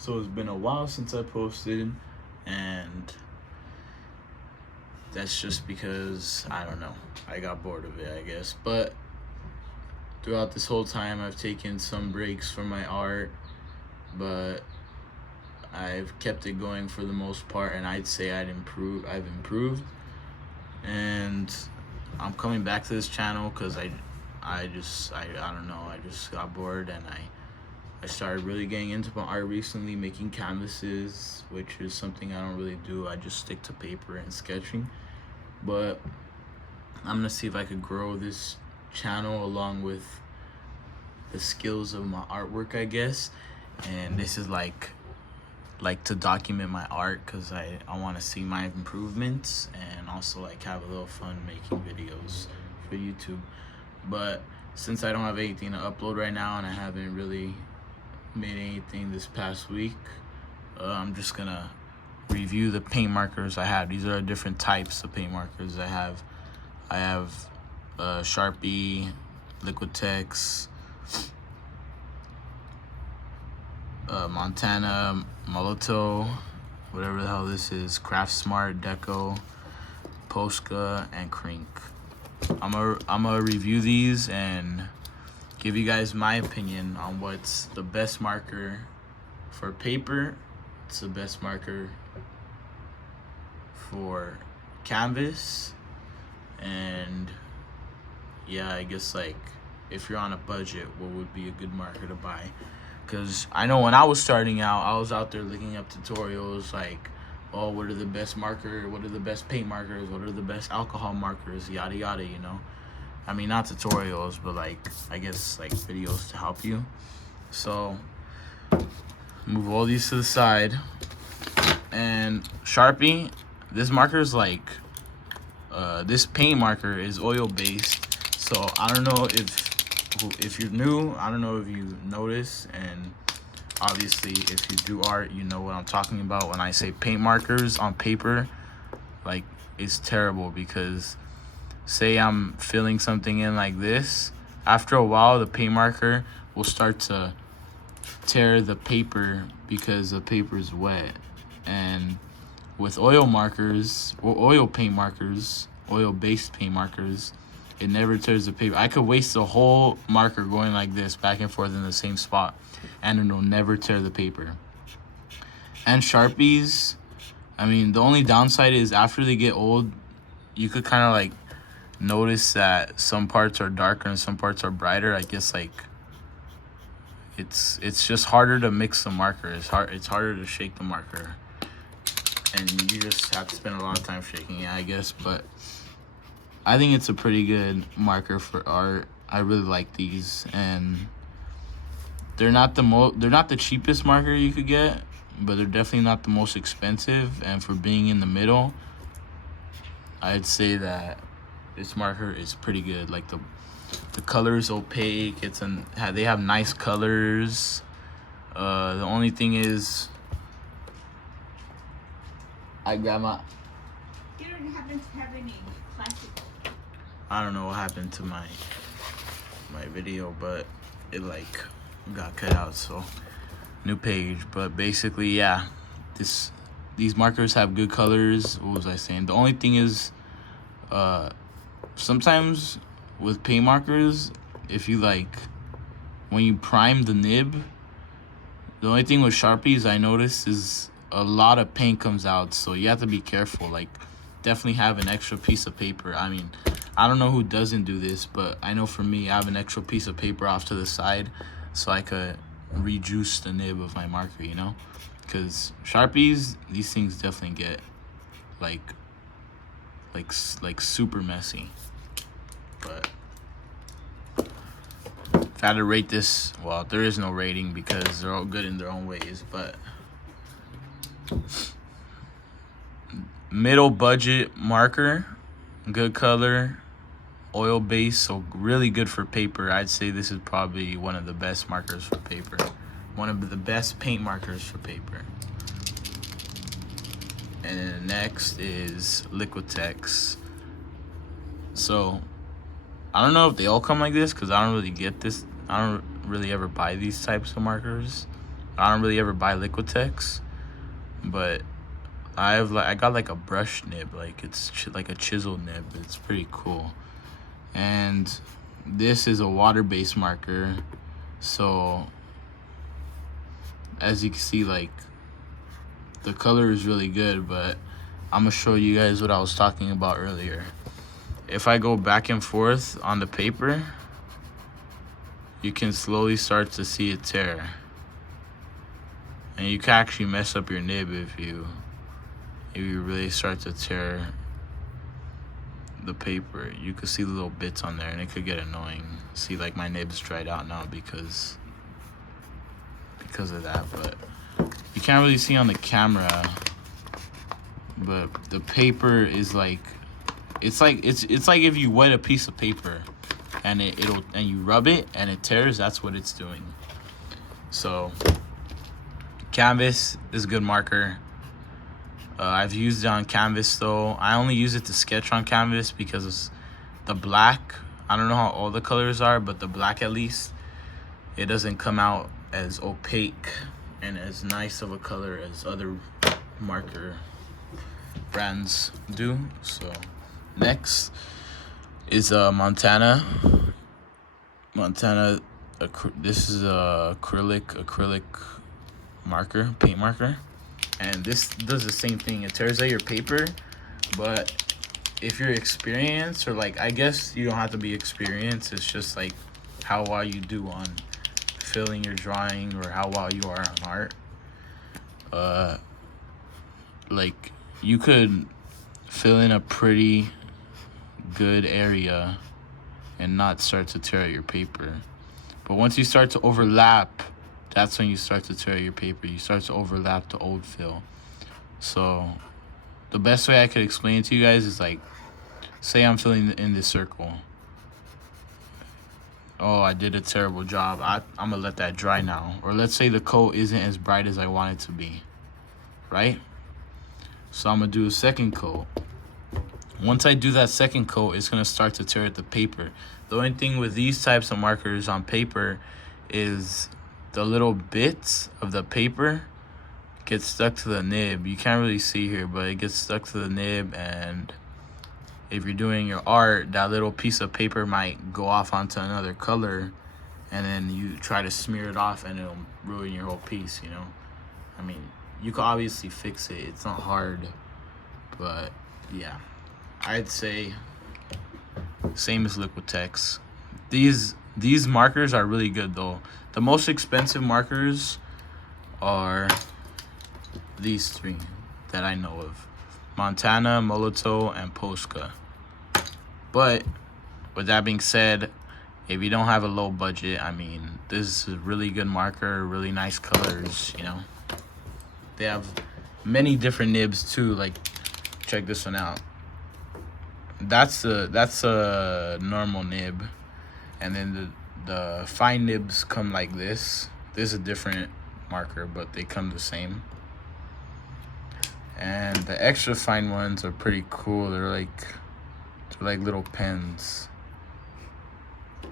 So it's been a while since I posted, and that's just because, I don't know, I got bored of it, I guess. But throughout this whole time, I've taken some breaks from my art, but I've kept it going for the most part, and I'd say I've improved, and I'm coming back to this channel because I don't know, I just got bored, and I started really getting into my art recently, making canvases, which is something I don't really do. I just stick to paper and sketching. But I'm gonna see if I could grow this channel along with the skills of my artwork, I guess. And this is like to document my art, because I want to see my improvements, and also like have a little fun making videos for YouTube. But since I don't have anything to upload right now, and I haven't really made anything this past week, I'm just gonna review the paint markers I have. These are different types of paint markers I have. I have Sharpie, Liquitex, Montana, Molotov, whatever the hell this is, Craftsmart, Deco, Postcard, and Crink. I'm gonna review these and give you guys my opinion on what's the best marker for paper, it's the best marker for canvas, and yeah, I guess like if you're on a budget, what would be a good marker to buy? Because I know when I was starting out, I was out there looking up tutorials like, oh, what are the best marker, what are the best paint markers, what are the best alcohol markers, yada yada, you know. I mean, not tutorials, but like, I guess like videos to help you. So move all these to the side. And Sharpie, this marker is like, this paint marker is oil based. So I don't know if you're new, I don't know if you notice, and obviously if you do art, you know what I'm talking about when I say paint markers on paper. Like, it's terrible, because say I'm filling something in like this, after a while the paint marker will start to tear the paper because the paper is wet. And with oil markers, or oil paint markers, oil-based paint markers, it never tears the paper. I could waste the whole marker going like this, back and forth in the same spot, and it'll never tear the paper. And Sharpies, I mean, the only downside is after they get old, you could kind of like notice that some parts are darker and some parts are brighter. I guess like it's just harder to mix the marker. It's harder to shake the marker, and you just have to spend a lot of time shaking it, I guess. But I think it's a pretty good marker for art. I really like these, and they're not the cheapest marker you could get, but they're definitely not the most expensive. And for being in the middle, I'd say that this marker is pretty good. Like the color is opaque. They have nice colors. The only thing is, I got my. You don't happen to have any classic. I don't know what happened to my video, but it like got cut out, so new page. But basically, yeah, these markers have good colors. What was I saying? The only thing is, sometimes with paint markers, if you like, when you prime the nib, the only thing with Sharpies I noticed is a lot of paint comes out, so you have to be careful. Like, definitely have an extra piece of paper. I mean, I don't know who doesn't do this, but I know for me, I have an extra piece of paper off to the side so I could rejuice the nib of my marker, you know? Because Sharpies, these things definitely get like super messy. But if I had to rate this, well, there is no rating because they're all good in their own ways, but middle budget marker, good color, oil base, so really good for paper. I'd say this is probably one of the best markers for paper, one of the best paint markers for paper. And then next is Liquitex. So I don't know if they all come like this, because I don't really get this. I don't really ever buy these types of markers. I don't really ever buy Liquitex, but I got like a brush nib, like it's like a chisel nib. It's pretty cool. And this is a water-based marker, so as you can see, like the color is really good, but I'm gonna show you guys what I was talking about earlier. If I go back and forth on the paper, you can slowly start to see it tear. And you can actually mess up your nib if you really start to tear the paper. You could see the little bits on there and it could get annoying. See, like my nib's dried out now because of that, but you can't really see on the camera, but the paper is like it's like if you wet a piece of paper and and you rub it and it tears. That's what it's doing. So canvas is a good marker. I've used it on canvas though. I only use it to sketch on canvas because the black, I don't know how all the colors are, but the black at least, it doesn't come out as opaque and as nice of a color as other marker brands do. So next is Montana. This is a acrylic marker, paint marker. And this does the same thing. It tears out your paper, but if you're experienced, or like, I guess you don't have to be experienced, it's just like how well you do on filling your drawing or how well you are on art. Like you could fill in a pretty good area and not start to tear out your paper. But once you start to overlap, that's when you start to tear your paper. You start to overlap the old fill. So the best way I could explain it to you guys is like, say I'm filling in this circle. Oh, I did a terrible job. I'm gonna let that dry now. Or let's say the coat isn't as bright as I want it to be, right? So I'm gonna do a second coat. Once I do that second coat, it's gonna start to tear at the paper. The only thing with these types of markers on paper is the little bits of the paper get stuck to the nib. You can't really see here, but it gets stuck to the nib, and if you're doing your art, that little piece of paper might go off onto another color, and then you try to smear it off and it'll ruin your whole piece, you know? I mean, you can obviously fix it. It's not hard, but yeah. I'd say same as Liquitex. These markers are really good though. The most expensive markers are these three that I know of: Montana, Molotov, and Postcard. But with that being said, if you don't have a low budget, I mean, this is a really good marker, really nice colors, you know. They have many different nibs too. Like, check this one out. That's a normal nib, and then the fine nibs come like this. This is a different marker, but they come the same. And the extra fine ones are pretty cool. They're like little pens. You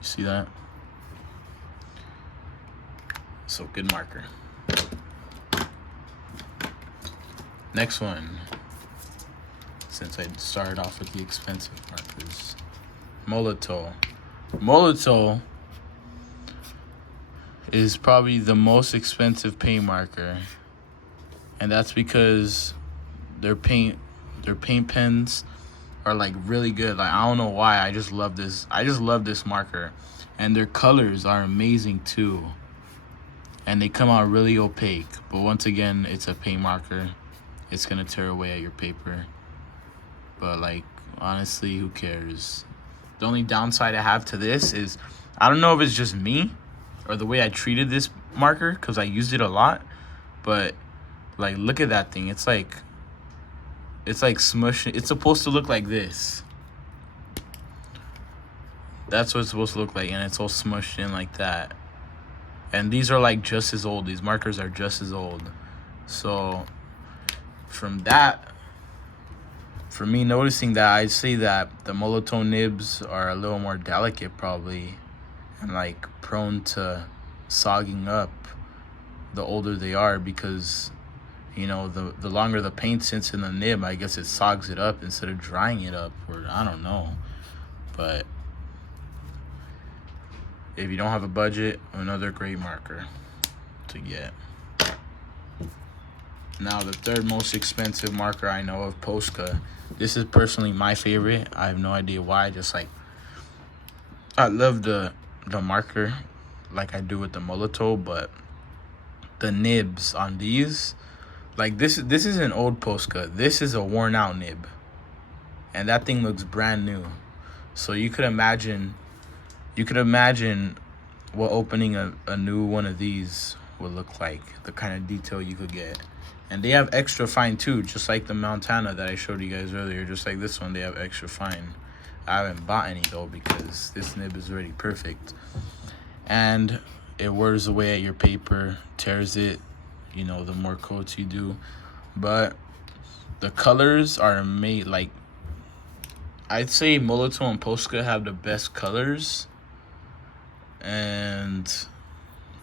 see that? So good marker. Next one. Since I started off with the expensive markers, Molotov. Molotov is probably the most expensive paint marker, and that's because their paint pens are like really good. Like, I don't know why, I just love this marker, and their colors are amazing too, and they come out really opaque. But once again, it's a paint marker. It's gonna tear away at your paper. But like, honestly, who cares? The only downside I have to this is, I don't know if it's just me or the way I treated this marker, because I used it a lot, but like, look at that thing. It's like smushed. It's supposed to look like this. That's what it's supposed to look like, and it's all smushed in like that. And these are like just as old. These markers are just as old. So from that, for me noticing that, I'd say that the Molotov nibs are a little more delicate probably, and like prone to sogging up the older they are, because you know, the longer the paint sits in the nib, I guess it sogs it up instead of drying it up, or I don't know. But if you don't have a budget, another great marker to get. Now the third most expensive marker I know of, Posca. This is personally my favorite. I have no idea why. Just like, I love the marker like I do with the Molotov, but the nibs on these, like this is an old Posca. This is a worn out nib, and that thing looks brand new. So you could imagine what opening a new one of these would look like, the kind of detail you could get. And they have extra fine too, just like the Montana that I showed you guys earlier. Just like this one, they have extra fine. I haven't bought any though, because this nib is already perfect. And it wears away at your paper, tears it, you know, the more coats you do. But the colors are made, like, I'd say Molotov and Posca have the best colors. And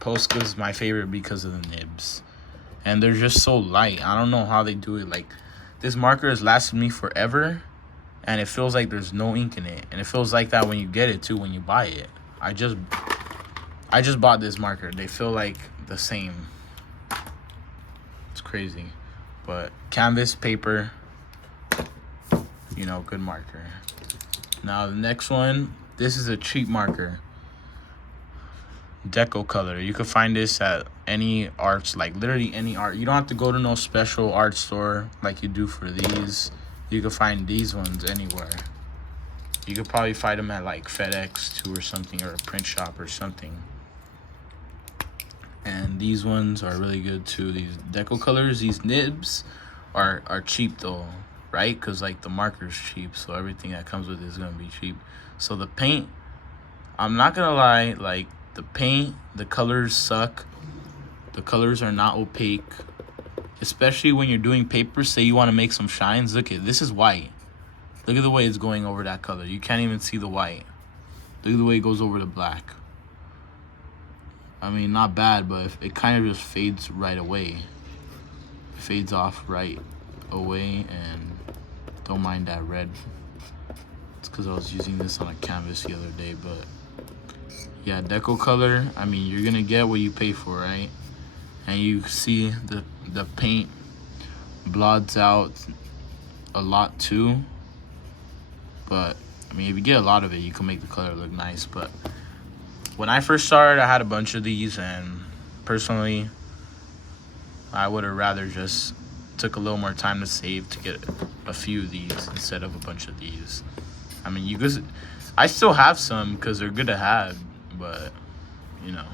Posca's my favorite because of the nibs. And they're just so light. I don't know how they do it. Like, this marker has lasted me forever, and it feels like there's no ink in it. And it feels like that when you get it too, when you buy it. I just bought this marker. They feel like the same. It's crazy. But canvas, paper, you know, good marker. Now the next one, this is a cheap marker. Deco Color. You could find this at any arts, like literally any art. You don't have to go to no special art store like you do for these. You can find these ones anywhere. You could probably find them at like FedEx too, or something, or a print shop or something. And these ones are really good too. These Deco Colors, these nibs are cheap though, right? Because like the marker's cheap, so everything that comes with it is gonna be cheap. So the paint, I'm not gonna lie, like, the paint, the colors suck. The colors are not opaque. Especially when you're doing paper, say you want to make some shines. Look at this, is white. Look at the way it's going over that color. You can't even see the white. Look at the way it goes over the black. I mean, not bad, but it kind of just fades right away. It fades off right away, and don't mind that red. It's because I was using this on a canvas the other day, but yeah, Deco Color, I mean, you're gonna get what you pay for, right? And you see the paint blots out a lot too. But I mean, if you get a lot of it, you can make the color look nice. But when I first started, I had a bunch of these, and personally, I would have rather just took a little more time to save to get a few of these instead of a bunch of these. I mean, you guys, I still have some because they're good to have. But, you know,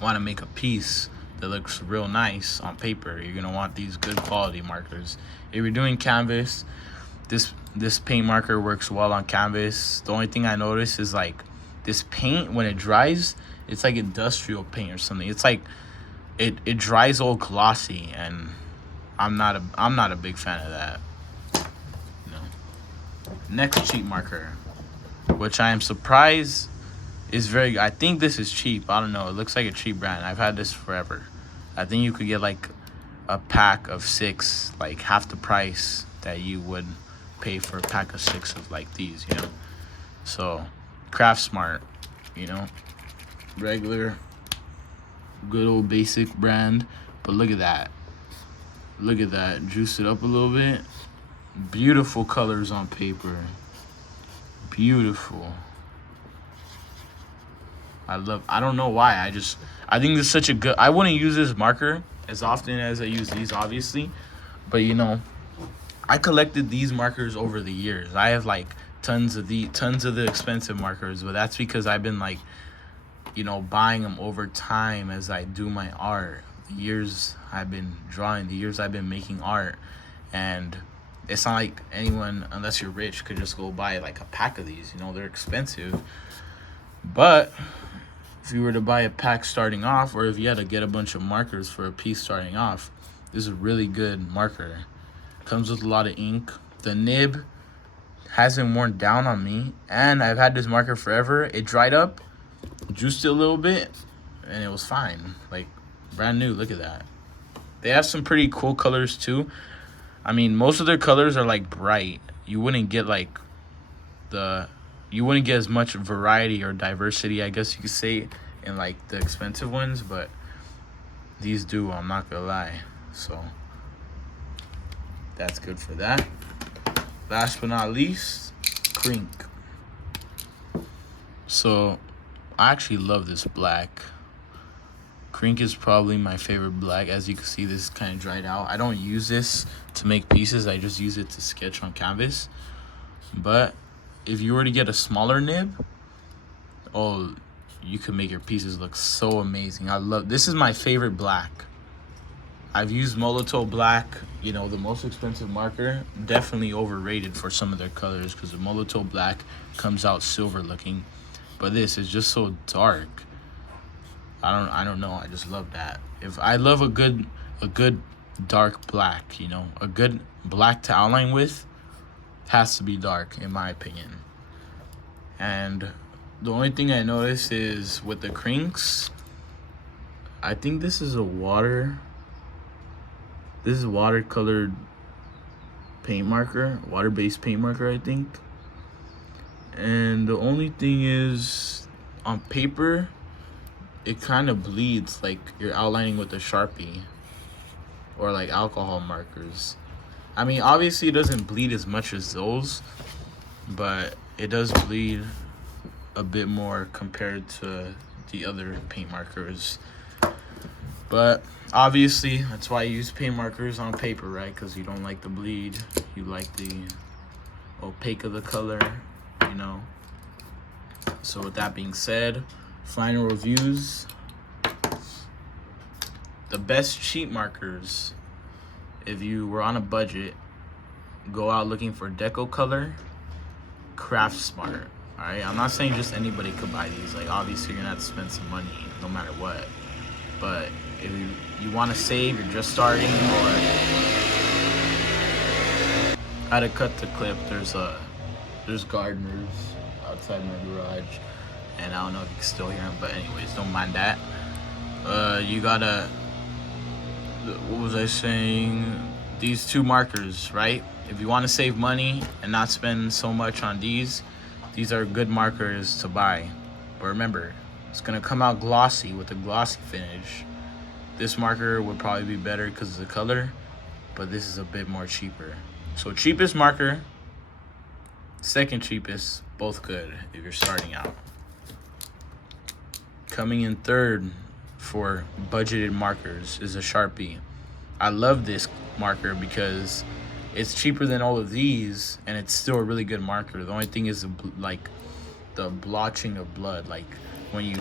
want to make a piece that looks real nice on paper, you're going to want these good quality markers. If you're doing canvas, this paint marker works well on canvas. The only thing I notice is, like, this paint, when it dries, it's like industrial paint or something. It's like it dries all glossy, and I'm not a big fan of that. You know. Next cheap marker, which I am surprised is very, I think this is cheap. I don't know. It looks like a cheap brand. I've had this forever. I think you could get like a pack of 6, like half the price that you would pay for a pack of 6 of like these, you know. So Craftsmart, you know, regular, good old basic brand. But look at that. Look at that. Juice it up a little bit. Beautiful colors on paper. Beautiful. I don't know why. I think this is such a good, I wouldn't use this marker as often as I use these, obviously. But, you know, I collected these markers over the years. I have like tons of the expensive markers, but that's because I've been like, you know, buying them over time as I do my art. The years I've been drawing, the years I've been making art. And it's not like anyone, unless you're rich, could just go buy like a pack of these. You know, they're expensive. But if you were to buy a pack starting off, or if you had to get a bunch of markers for a piece starting off, this is a really good marker. Comes with a lot of ink. The nib hasn't worn down on me, and I've had this marker forever. It dried up, juiced it a little bit, and it was fine. Like, brand new. Look at that. They have some pretty cool colors too. I mean, most of their colors are like bright. You wouldn't get like you wouldn't get as much variety or diversity, I guess you could say, in like the expensive ones, but these do, I'm not gonna lie. So that's good for that. Last but not least, Crink. So I actually love this black. Crink is probably my favorite black. As you can see, this is kind of dried out. I don't use this to make pieces. I just use it to sketch on canvas. But if you were to get a smaller nib, oh, you could make your pieces look so amazing. This is my favorite black. I've used Molotov black, you know, the most expensive marker. Definitely overrated for some of their colors because the Molotov black comes out silver looking. But this is just so dark. I don't know. I just love that. If I love a good dark black, you know, a good black to outline with has to be dark in my opinion. And the only thing I noticed is with the Crinks, I think this is watercolored paint marker, water-based paint marker, I think. And the only thing is, on paper, it kind of bleeds like you're outlining with a Sharpie or like alcohol markers. I mean, obviously it doesn't bleed as much as those, but it does bleed a bit more compared to the other paint markers. But obviously that's why you use paint markers on paper, right? Because you don't like the bleed, you like the opaque of the color, you know. So with that being said, final reviews. The best cheap markers, if you were on a budget, go out looking for Deco Color, Craftsmart. Alright, I'm not saying just anybody could buy these. Like, obviously you're gonna have to spend some money no matter what. But if you want to save, you're just starting, or I had to cut the clip. There's gardeners outside my garage, and I don't know if you can still hear them, but anyways, don't mind that. You gotta, what was I saying? These two markers, right? If you want to save money and not spend so much on these are good markers to buy. But remember, it's gonna come out glossy with a glossy finish. This marker would probably be better because of the color, but this is a bit more cheaper. So cheapest marker, second cheapest, both good if you're starting out. Coming in third for budgeted markers is a Sharpie. I love this marker because it's cheaper than all of these, and it's still a really good marker. The only thing is like the blotching of blood. Like when you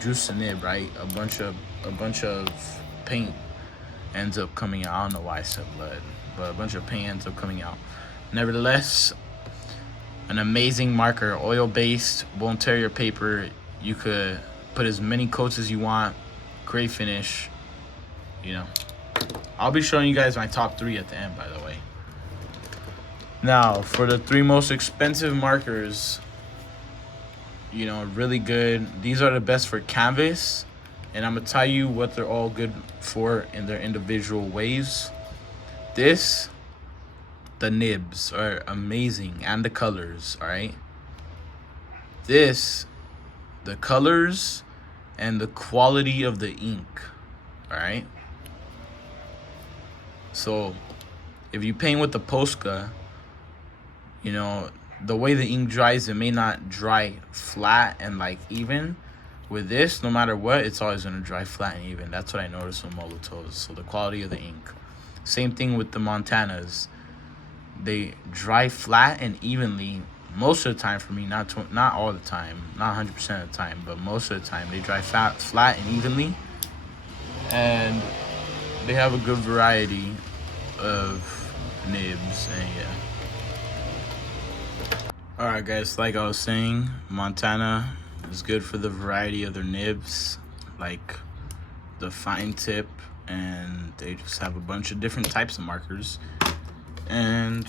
juice the nib, right? A bunch of paint ends up coming out. I don't know why I said blood, but a bunch of paint ends up coming out. Nevertheless, an amazing marker, oil-based, won't tear your paper. You could put as many coats as you want. Great finish, you know. I'll be showing you guys my top 3 at the end, by the way. Now, for the 3 most expensive markers, you know, really good. These are the best for canvas, and I'm gonna tell you what they're all good for in their individual ways. The nibs are amazing, and the colors, all right? The colors and the quality of the ink, all right? So if you paint with the Postcard, you know, the way the ink dries, it may not dry flat and like even. With this, no matter what, it's always gonna dry flat and even. That's what I noticed with Molotovs. So the quality of the ink. Same thing with the Montanas. They dry flat and evenly most of the time for me. Not all the time, not 100% of the time, but most of the time they dry flat and evenly, and they have a good variety of nibs. And yeah. Alright guys, like I was saying, Montana is good for the variety of their nibs, like the fine tip, and they just have a bunch of different types of markers. And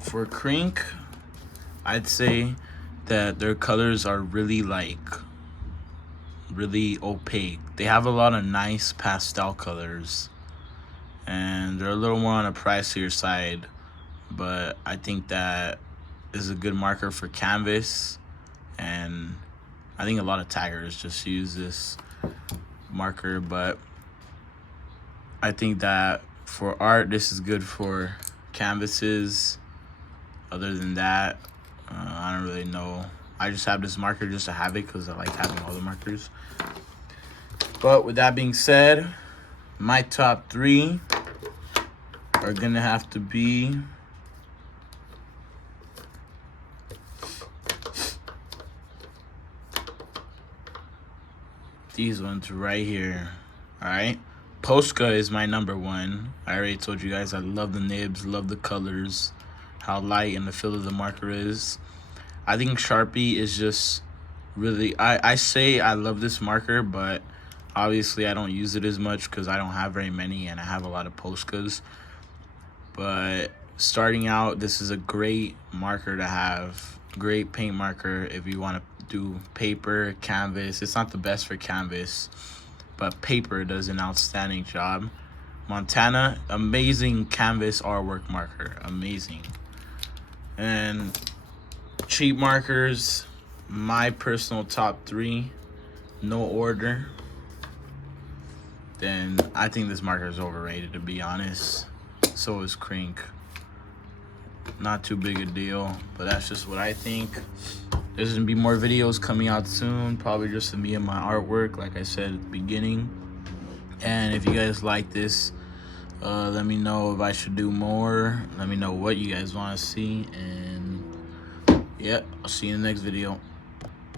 for Crink, I'd say that their colors are really really opaque. They have a lot of nice pastel colors, and they're a little more on a pricier side, but I think that is a good marker for canvas, and I think a lot of taggers just use this marker, but I think that for art, this is good for canvases. Other than that, I don't really know. I just have this marker just to have it because I like having all the markers. But with that being said, my top 3 are gonna have to be these ones right here. All right, Postcard is my number 1. I already told you guys I love the nibs, love the colors, how light and the feel of the marker is. I think Sharpie is just really, I say I love this marker, but obviously I don't use it as much because I don't have very many and I have a lot of Postcards. But starting out, this is a great marker to have. Great paint marker if you want to do paper, canvas. It's not the best for canvas, but paper does an outstanding job. Montana, amazing canvas artwork marker. Amazing. And cheap markers, my personal top 3, no order. Then I think this marker is overrated, to be honest. So is Crink. Not too big a deal, but that's just what I think. There's gonna be more videos coming out soon, probably just of me and my artwork, like I said at the beginning. And if you guys like this, let me know if I should do more. Let me know what you guys want to see, and yeah, I'll see you in the next video.